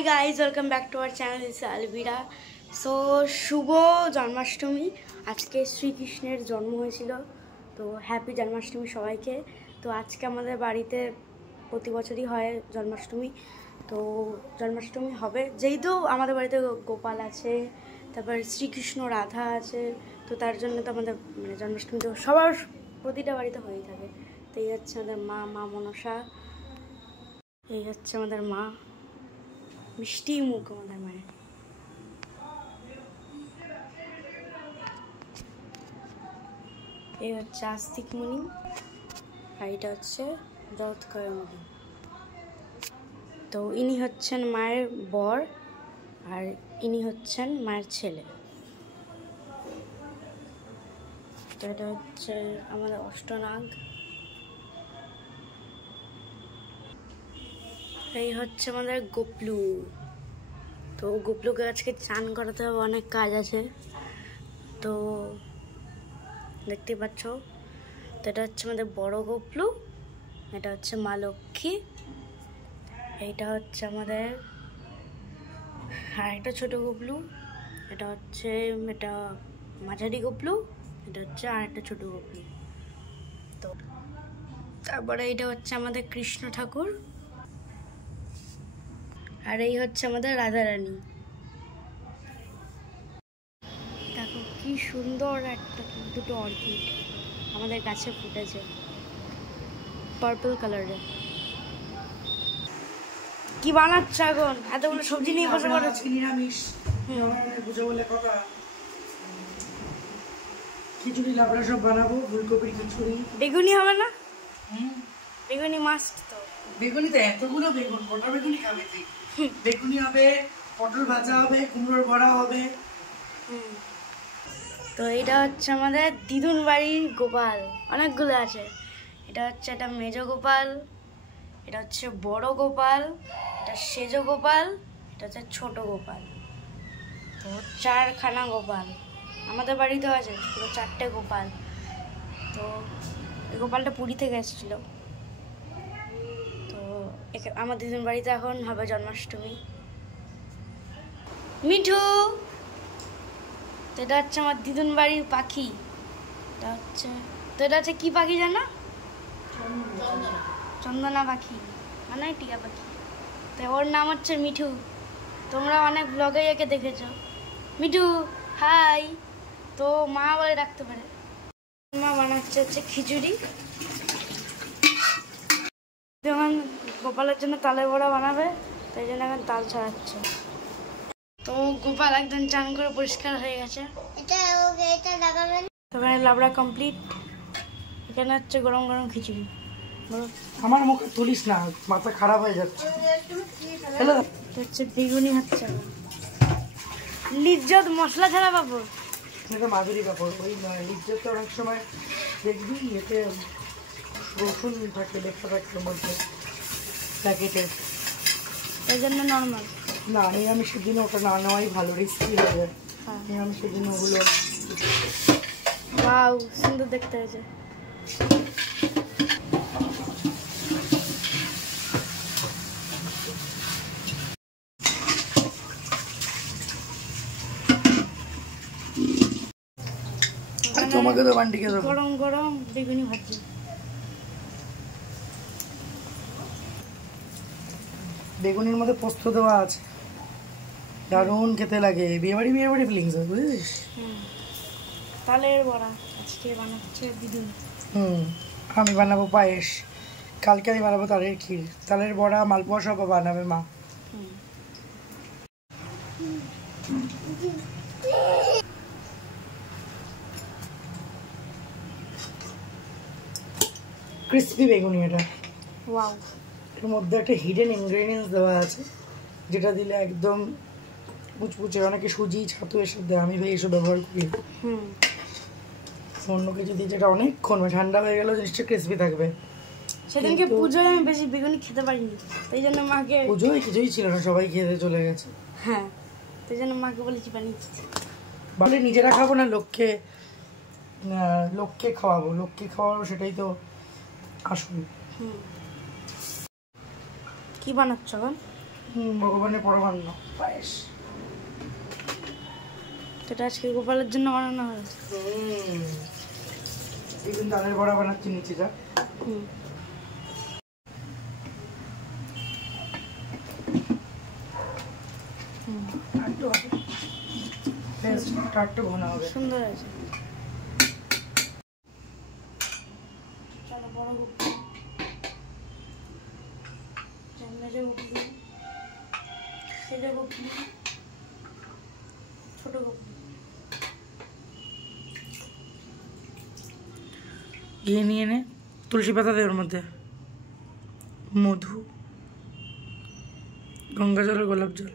Hi guys welcome back to our channel is Alvira. So शुभ जन्माष्टमी। आज के श्रीकृष्णेर जन्म হয়েছিল, তো হ্যাপি জন্মাষ্টমী সবাইকে। তো আজকে আমাদের বাড়িতে প্রতি বছরই হয় জন্মাষ্টমী। তো জন্মাষ্টমী হবে, যেহেতু আমাদের বাড়িতে গোপাল আছে, তারপর শ্রীকৃষ্ণ রাধা আছে, তো তার জন্য তো আমাদের মানে জন্মাষ্টমী তো সবার প্রতিটা বাড়িতে হয়েই থাকে। তো এই হচ্ছে আমাদের মা মনসা, এই হচ্ছে আমাদের মা, মিষ্টি মুখ আমাদের মায়ের। এই হচ্ছে আস্তিক মুনি, আর এটা হচ্ছে দত্তকয় মুনি। তো ইনি হচ্ছেন মায়ের বর, আর ইনি হচ্ছেন মায়ের ছেলে। তো এটা হচ্ছে আমাদের অষ্টনাগ। এই হচ্ছে আমাদের গোপলু। তো গোপলুকে আজকে চান করাতে হবে, অনেক কাজ আছে। তো দেখতে পাচ্ছ, তো এটা হচ্ছে আমাদের বড় গোপলু, এটা হচ্ছে মা লক্ষ্মী, এইটা হচ্ছে আমাদের আরেকটা ছোট গোপলু, এটা হচ্ছে এটা মাঝারি গোপলু, এটা হচ্ছে আরেকটা ছোট গোপলু। তো তারপরে এটা হচ্ছে আমাদের কৃষ্ণ ঠাকুর, আর এই হচ্ছে আমাদের রাধারানী। দেখো কি সুন্দর একটা দুটো অর্কিড আমাদের গাছে ফুটেছে, পার্পল কালারে। কি বানাচ্ছ এখন? এতগুলো সবজি নিয়ে বসে পড়েছি। নিরামিষ বুঝে বলে কথা, খিচুড়ি লাবড়া সব বানাবো, ফুলকপির খিচুড়ি। বেগুনি হবে না? বেগুনি মাস্ট। তো বেগুনি তো এতগুলো বেগুন, গোটা বেগুনি খাবে তুই? বেগুনি হবে, পটল ভাজা হবে, কুমড়োর বড়া হবে। তো এটা হচ্ছে আমাদের দিদুন বাড়ির গোপাল, অনেকগুলো আছে। এটা হচ্ছে একটা মেজ গোপাল, এটা হচ্ছে বড় গোপাল, এটা সেজ গোপাল, এটা হচ্ছে ছোট গোপাল। তো চারখানা গোপাল আমাদের বাড়িতেও আছে, পুরো 4টে গোপাল। তো এই গোপালটা পুরী থেকে এসেছিল। তো আমার দিদুন বাড়িতে এখন হবে জন্মাষ্টমী। মিঠু, তো এটা হচ্ছে আমার দিদুন বাড়ির পাখি। এটা হচ্ছে, তো এটা হচ্ছে কি পাখি জানো? চন্দনা পাখি, মানে টিয়া পাখি। তো ওর নাম হচ্ছে মিঠু। তোমরা অনেক ব্লগে একে দেখেছো। মিঠু হাই। তো মা বলে ডাকতে পারে। মা বানাচ্ছে হচ্ছে খিচুড়ি, যেমন গোপালের জন্য তালের বড়া বানাবে, তাই জন্য এখন তাল ছড়াচ্ছে। তো গোপাল একদম চান করে পরিষ্কার হয়ে গেছে। তবে লাবড়া কমপ্লিট। এখানে হচ্ছে গরম গরম খিচুড়ি। আমার মুখে তুলিস না, মাথা খারাপ হয়ে যাচ্ছে। হচ্ছে বেগুনি হচ্ছে, লিজ্জত মশলা ছাড়া পাবো। এটা মাধুরী কাপড়, ওই লিজ্জত অনেক সময় দেখবি এতে রসুন থাকে, লেখা থাকে মধ্যে প্যাকেটে, এই জন্য নর্মাল। না নিরামিষের দিনে ওটা না নেওয়াই ভালো, রিস্কি হয়ে যায়। নিরামিষের দিনে ওগুলো ওয়াও সুন্দর দেখতে হয়েছে। তোমাকে তো বান্ডিকে দেবো গরম গরম বেগুনি ভাজি। বেগুনির মধ্যে পোস্ত দেওয়া আছে, দারুণ খেতে লাগে। বিয়ে বাড়ি ফিলিংস হয়, বুঝেছিস? তালের বড়া আজকে বানাচ্ছে দিদুন। আমি বানাবো পায়েস, কালকে আমি বানাবো তালের ক্ষীর, তালের বড়া মালপোয়া সব বানাবে মা। ক্রিসপি বেগুনি এটা। ওয়াও, এর মধ্যে একটা হিডেন ইনগ্রেডিয়েন্টস দেওয়া আছে, যেটা দিলে একদম মুচমুচে। অনেকে সুজি ছাতু এসব দেয়, আমি ভাই এসব ব্যবহার করি। অন্য কিছু দিয়ে যেটা অনেকক্ষণ ঠান্ডা হয়ে গেলেও জিনিসটা ক্রিসপি থাকবে। সেদিনকে পুজোয় আমি বেশি বেগুনি খেতে পারিনি, তাই জন্য মাকে, পুজোয় কিছুই ছিল না, সবাই খেতে চলে গেছে। হ্যাঁ, তাই জন্য মাকে বলেছি বানিয়েছি। বলে নিজেরা খাবো না, লোককে খাওয়াবো, লোককে খাওয়াবো, সেটাই তো আসল। কি বানাচ্ছ এখন? ভগবানের পরমান্ন পায়েস। এটা আজকে গোপালের জন্য বানানো হয়েছে। এখন ডালের বড়া বানাচ্ছি নিচে যা। একটু ঘন হবে, সুন্দর আছে। বড় গোপাল ছোট গোপাল গিয়ে নিয়ে নে, তুলসী পাতা দে ওর মধ্যে, মধু, গঙ্গা জল আর গোলাপ জল।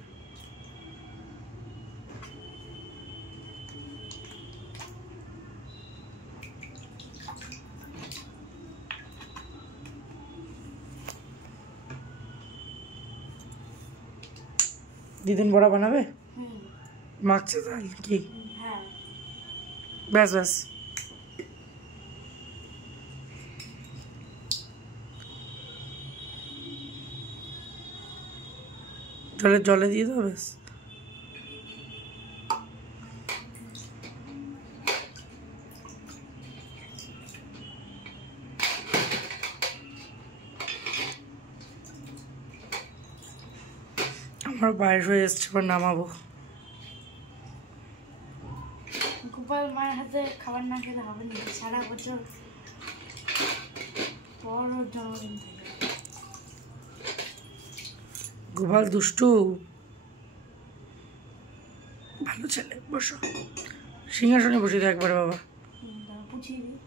দিদিন বড়া বানাবে? মাখছে তাই কি? হ্যাঁ ব্যাস ব্যাস। জলে দিয়ে দাও ব্যাস। আমার পায়েস হয়ে এসছে, এবার নামাবো। গোপাল মায়ের হাতে খাবার না খেলে হবে না, সারা বছর পর ওর জন্মদিন থেকে। গোপাল দুষ্টু, ভালো ছেলে। বসো, সিংহাসনে বসে দে একবার বাবা। পুছিয়ে দিই।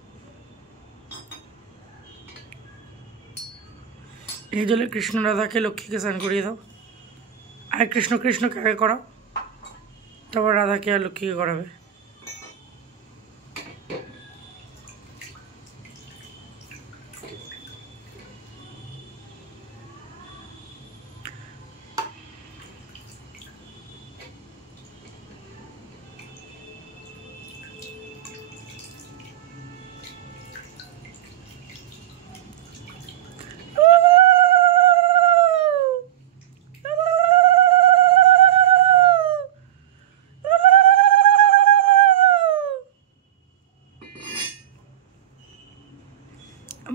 এই জলে কৃষ্ণ রাধাকে লক্ষ্মীকে স্নান করিয়ে দাও। আর কৃষ্ণকে আগে করাও, তারপর রাধাকে আর লক্ষ্মীকে করাবে।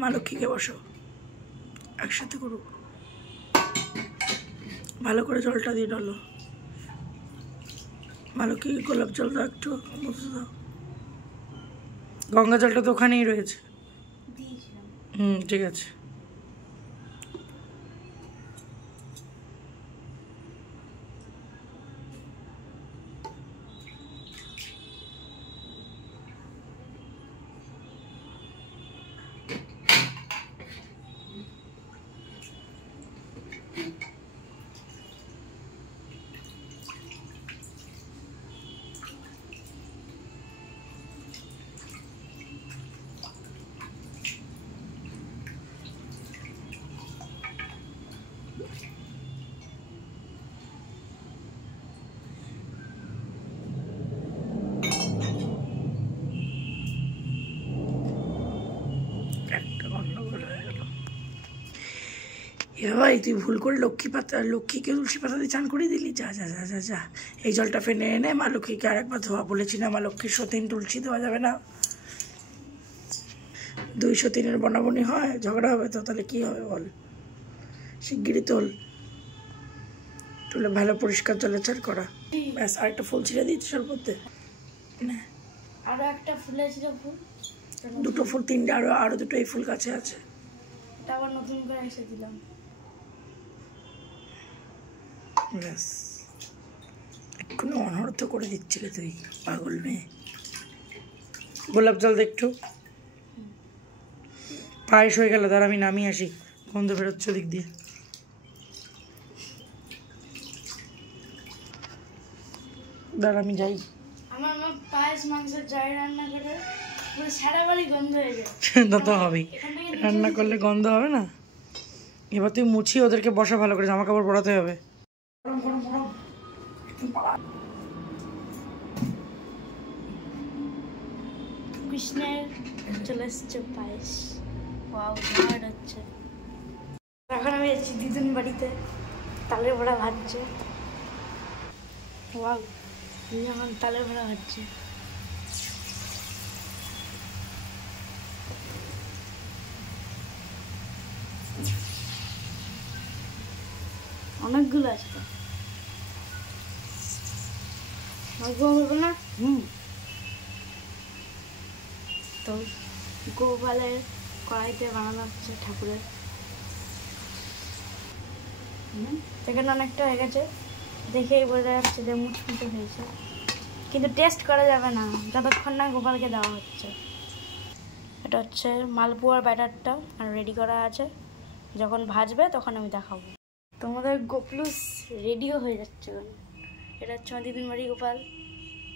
মা লক্ষ্মীকে বসো, একসাথে করো। ভালো করে জলটা দিয়ে ডলো। মা লক্ষ্মীকে গোলাপ জল দাও, একটু মধু দাও। গঙ্গা জলটা তো ওখানেই রয়েছে। ঠিক আছে। এবার তুই ভুল করে লক্ষ্মীকে তুলসী পাতা দিয়ে চান করে দিলি। যা যা যা যা যা, এই জলটা ফেনে এনে মা লক্ষ্মীকে আরেকবার ধোয়া। বলেছি না মা লক্ষ্মীর সতীন তুলসী দেওয়া যাবে না। 2 সতীনের বনাবনি হয়, ঝগড়া হবে তো তাহলে কি হবে বল। শিগগিরই তুলে ভালো পরিষ্কার জলে চান করা। ব্যাস, আরেকটা ফুল ছিঁড়ে দিচ্ছি ওর মধ্যে। আরো একটা ফুলের ছিল ফুল, 2 ফুল 3টে, আরো 2টো এই ফুল কাছে আছে। এটা আবার নতুন করে এসে দিলাম। ব্যাস, এক্ষুনি অনর্থ করে দিচ্ছিলে তুই, পাগল মেয়ে। গোলাপ জল দে একটু। পায়েস হয়ে গেল, তার আমি নামিয়ে আসি, গন্ধ বেরোচ্ছে দিক দিয়ে। দাঁড়া আমি যাই। আমার মা পায়েস মাংসের ড্রাই রান্না করে পুরো সারা বাড়ি গন্ধ হয়ে যায়। তা তো হবেই, রান্না করলে গন্ধ হবে না। এবার তুই মুছিয়ে ওদেরকে বসা ভালো করে, জামা কাপড় পরাতে হবে। কৃষ্ণের চলে এসছে পায়েস। ওয়াও, হচ্ছে। এখন আমি যাচ্ছি দিদুন বাড়িতে, তালের বড়া ভাজছে। ওয়াও, এখন তালের বড়া ভাজছে। অনেকগুলো আছে তো, হবে না? তো গোপালের কড়াইতে বানানো হচ্ছে ঠাকুরের। সেখানে অনেকটা হয়ে গেছে, দেখেই বোঝা যাচ্ছে যে মুচমুচে হয়েছে, কিন্তু টেস্ট করা যাবে না যতক্ষণ না গোপালকে দেওয়া হচ্ছে। এটা হচ্ছে মালপোয়ার ব্যাটারটা আর রেডি করা আছে, যখন ভাজবে তখন আমি দেখাবো। তোমাদের গোপলুস রেডিও হয়ে যাচ্ছে এখন। এটা হচ্ছে আমার দিদির বাড়ি গোপাল,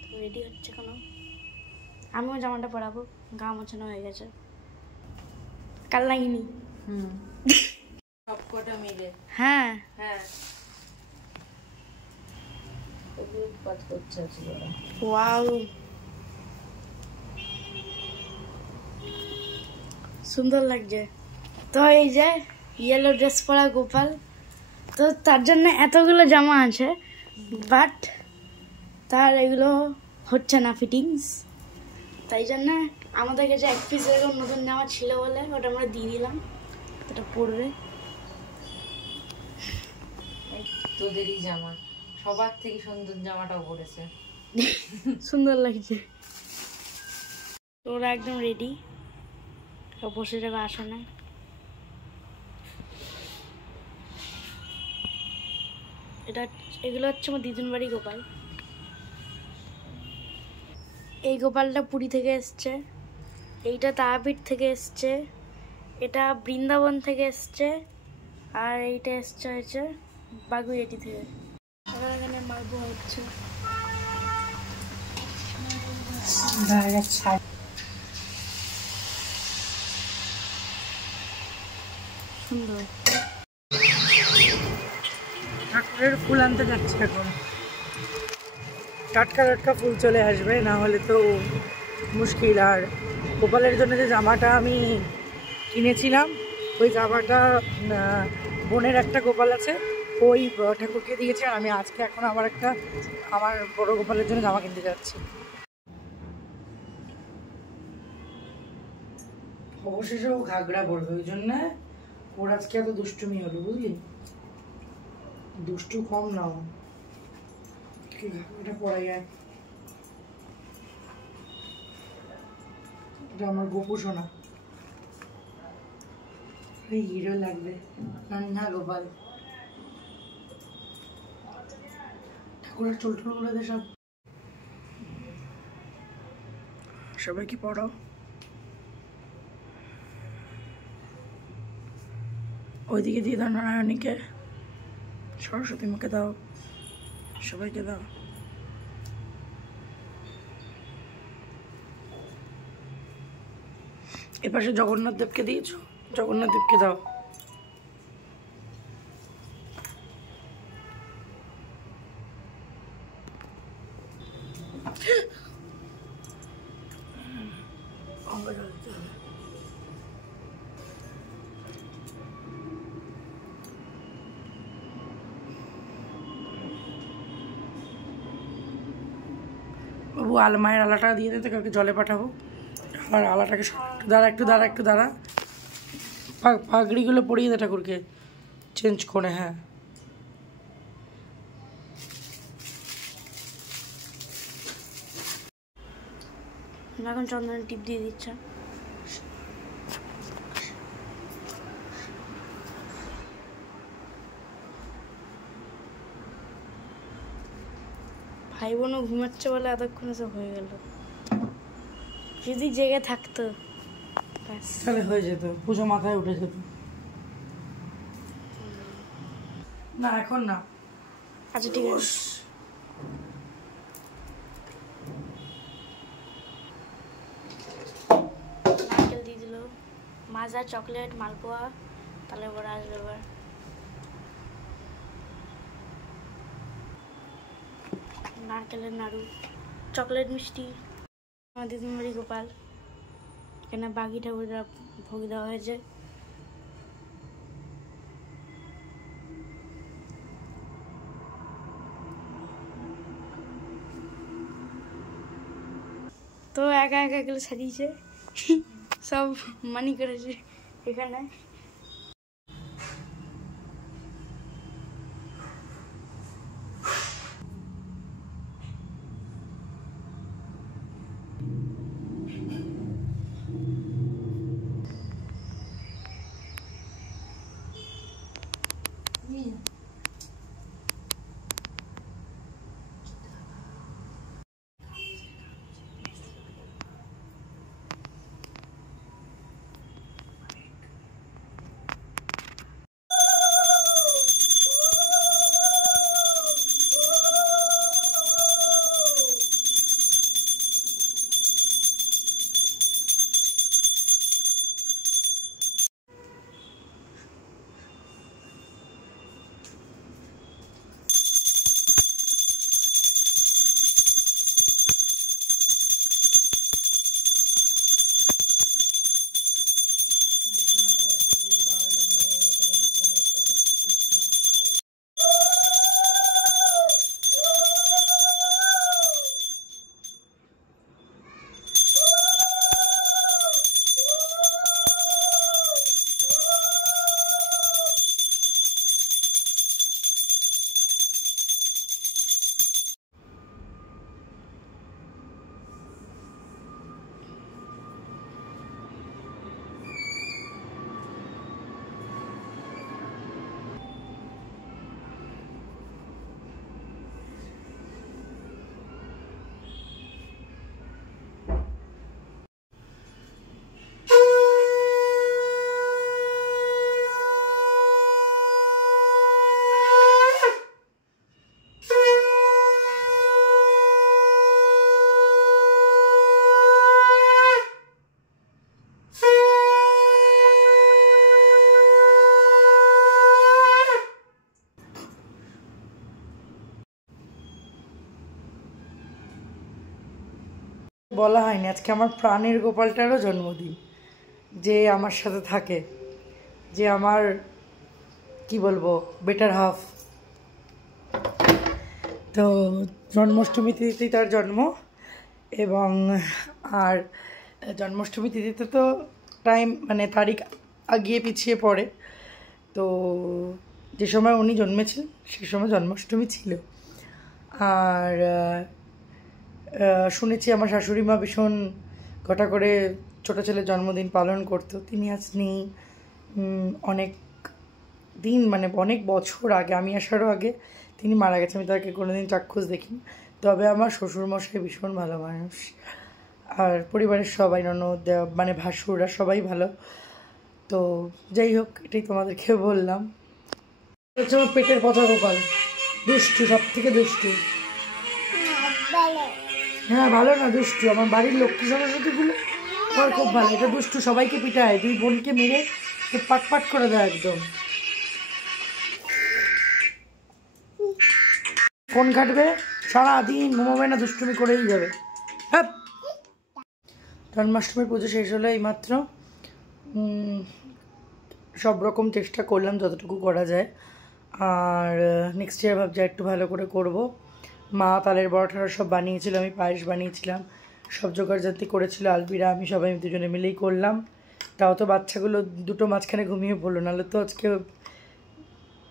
তো রেডি হচ্ছে কোনো। আমিও জামাটা পরাবো, গা মোছানো হয়ে গেছে, কাল লাগিনি। সবকটা মিলে। হ্যাঁ হ্যাঁ, কাজ করছে আজকে ওরা। ওয়াও, সুন্দর লাগছে। তো এই যে ইয়েলো ড্রেস পরা গোপাল, তো তার জন্য এতগুলো জামা আছে, বাট তার এগুলো হচ্ছে না ফিটিংস, তাই জন্য আমাদের কাছে এক পিস এরকম নতুন জামা ছিল বলে ওটা আমরা দিয়ে দিলাম, ওটা পরবে। এই তোদেরই জামা, সবার থেকে সুন্দর জামাটাও পরেছে। সুন্দর লাগছে। ওরা একদম রেডি, বসে যাবে আসনে। এগুলো হচ্ছে আমার দিদুন বাড়ি গোপাল। এই গোপালটা পুরী থেকে এসছে, এইটা তারাপীঠ থেকে এসছে, এটা বৃন্দাবন থেকে এসছে, আর এইটা এসছে হয়েছে বাগুইয়াটি থেকে। এখানে মালপোয়া হচ্ছে। সুন্দর। ঠাকুরের ফুল আনতে যাচ্ছে এখন, টাটকা টাটকা ফুল চলে আসবে, না হলে তো মুশকিল। আর গোপালের জন্য যে জামাটা আমি কিনেছিলাম, ওই জামাটা বোনের একটা গোপাল আছে, ওই ঠাকুরকে দিয়েছে। আর আমি আজকে এখন আবার একটা আমার বড় গোপালের জন্য জামা কিনতে যাচ্ছি। অবশেষে ও ঘাগড়া পরবে, ওই জন্য ওর আজকে এত দুষ্টুমি হলো, বুঝলি? দুষ্টু কম নাও, কি ঘাগড়াটা পরা যায়। এটা আমার গোপু সোনা, হিরো লাগবে। নান্না গোপাল ঠাকুরের চুল টুলগুলো দিয়ে সব সবাইকে পড়াও। ওইদিকে দিয়ে দাও নারায়ণীকে, সরস্বতী মুখে দাও, সবাইকে দাও। এপাশে জগন্নাথ দেবকে দিয়েছো, জগন্নাথ দেবকে দাও। বাবু মায়ের আলাটা দিয়ে দিতে, কালকে জলে পাঠাবো। আর আলাটাকে একটু দাঁড়া পাগড়িগুলো পরিয়ে দে ঠাকুরকে, চেঞ্জ করে। হ্যাঁ, এখন চন্দনের টিপ দিয়ে দিচ্ছে। ভাই বোনও ঘুমাচ্ছে বলে এতক্ষণে সব হয়ে গেল, যদি জেগে থাকতো তাহলে হয়ে যেত, পুজো মাথায় উঠে যেত। না এখন না। আচ্ছা ঠিক আছে। নারকেল দিয়ে দিল, মাজা, চকলেট, মালপোয়া, তালের বড়া আসবে এবার। নারকেলের নাড়ু, চকলেট মিষ্টি। আমার দিদির বাড়ি গোপাল, এখানে বাঘি ঠাকুর ভোগ দেওয়া হয়েছে। তো একা একা এগুলো সারিয়েছে, সব মানি করেছে এখানে। বলা হয়নি আজকে আমার প্রাণের গোপালটারও জন্মদিন, যে আমার সাথে থাকে, যে আমার কি বলবো বেটার হাফ। তো জন্মাষ্টমী তিথিতেই তার জন্ম, এবং আর জন্মাষ্টমী তিথিতে তো টাইম মানে তারিখ আগিয়ে পিছিয়ে পড়ে, তো যে সময় উনি জন্মেছিলেন সেই সময় জন্মাষ্টমী ছিল। আর শুনেছি আমার শাশুড়ি মা ভীষণ ঘটা করে ছোটো ছেলের জন্মদিন পালন করতো। তিনি আজ নেই, অনেক দিন মানে অনেক বছর আগে, আমি আসারও আগে তিনি মারা গেছে। আমি তাকে কোনোদিন চাক্ষুষ দেখিনি, তবে আমার শ্বশুরমশাই ভীষণ ভালো মানুষ, আর পরিবারের সবাই ননদ মানে ভাসুররা সবাই ভালো। তো যাই হোক, এটাই তোমাদেরকে বললাম। হচ্ছে আমার পেটের পচা গোপাল, দুষ্টু, সব থেকে দুষ্টু। হ্যাঁ ভালো না, দুষ্টু। আমার বাড়ির লক্ষ্মী সরস্বতীগুলো আমার খুব ভালো, এটা দুষ্টু, সবাইকে পিটায়, দুই বোনকে মেরে পাট পাট করে দেয় একদম। ফোন কাটবে সারাদিন, ঘুমাবে না, দুষ্টুমি করেই যাবে। হ্যাঁ, জন্মাষ্টমীর পুজো শেষ হলো এইমাত্র। সব রকম চেষ্টা করলাম যতটুকু করা যায়, আর নেক্সট ইয়ার ভাবছি একটু ভালো করে করব। মা তালের বড়াটা সব বানিয়েছিল, আমি পায়েস বানিয়েছিলাম, সব জোগাড়জাতি করেছিল আলবিরা, আমি সবাই দুজনে মিলেই করলাম। তাও তো বাচ্চাগুলো দুটো মাঝখানে ঘুমিয়ে পড়লো, নাহলে তো আজকে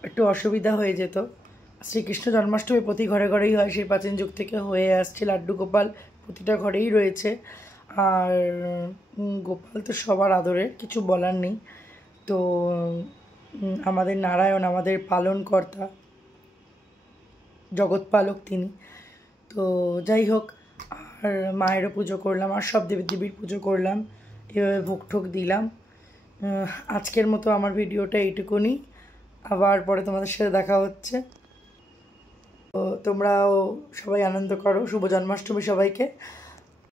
একটু অসুবিধা হয়ে যেত। শ্রীকৃষ্ণ জন্মাষ্টমী প্রতি ঘরে ঘরেই হয়, সেই প্রাচীন যুগ থেকে হয়ে আসছে। লাড্ডু গোপাল প্রতিটা ঘরেই রয়েছে, আর গোপাল তো সবার আদরের, কিছু বলার নেই। তো আমাদের নারায়ণ, আমাদের পালনকর্তা, জগৎপালক তিনি। তো যাই হোক, আর মায়েরও পুজো করলাম, আর সব দেবীর পুজো করলাম, এভাবে ভোগ ঠোক দিলাম। আজকের মতো আমার ভিডিওটা এইটুকুনি, আবার পরে তোমাদের সাথে দেখা হচ্ছে। তো তোমরাও সবাই আনন্দ করো, শুভ জন্মাষ্টমী সবাইকে।